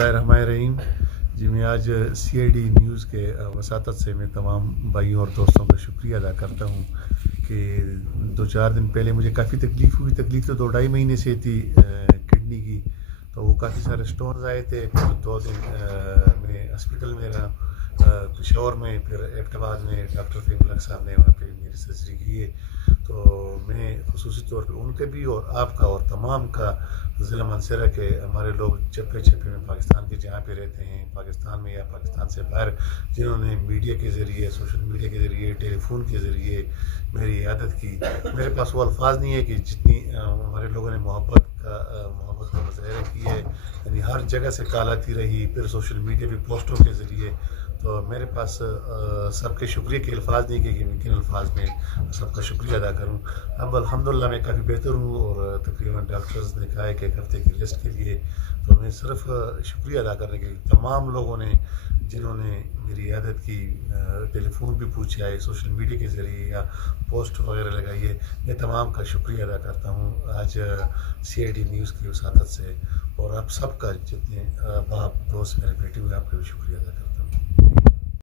اللہ الرحمن الرحیم. جی میں آج سی آئی ڈی نیوز کے وساطت سے میں تمام بھائیوں اور دوستوں کا شکریہ ادا کرتا ہوں کہ 2-4 دن پہلے مجھے کافی تکلیف ہوئی. تکلیف تو 2-2.5 مہینے سے تھی کڈنی کی. تو وہ کافی سارے اسٹونز آئے تھے. 2 دن میں ہاسپٹل میں رہا پشاور میں, پھر ایبٹ آباد میں ڈاکٹر فہیم الحق صاحب نے وہاں پہ میری سرجری کی ہے. تو میں خصوصی طور پہ ان کے بھی اور آپ کا اور تمام کا ضلع منصرہ کے ہمارے لوگ چپے چپے میں پاکستان کے جہاں پہ رہتے ہیں, پاکستان میں یا پاکستان سے باہر, جنہوں نے میڈیا کے ذریعے, سوشل میڈیا کے ذریعے, ٹیلی فون کے ذریعے میری عیادت کی. میرے پاس وہ الفاظ نہیں ہے کہ جتنی ہمارے لوگوں نے محبت کا مظاہرہ کی ہے. یعنی ہر جگہ سے کال آتی رہی, پھر سوشل میڈیا پہ پوسٹوں کے ذریعے. تو میرے پاس سب کے شکریہ کے الفاظ نہیں کہ میں کن الفاظ میں سب کا شکریہ ادا کروں. اب الحمدللہ میں کافی بہتر ہوں, اور تقریباً ڈاکٹرز نے کہا ہے کہ 1 ہفتے کی ریسٹ کے لیے. تو میں صرف شکریہ ادا کرنے کے لیے تمام لوگوں نے جنہوں نے میری عیادت کی, ٹیلی فون بھی پوچھا ہے, سوشل میڈیا کے ذریعے یا پوسٹ وغیرہ لگائی ہے, میں تمام کا شکریہ ادا کرتا ہوں آج سی آئی ڈی نیوز کی وساطت سے. اور آپ سب کا جتنے باپ دوست میرے بیٹے ہوئے, آپ کا بھی شکریہ ادا کرتا ہوں.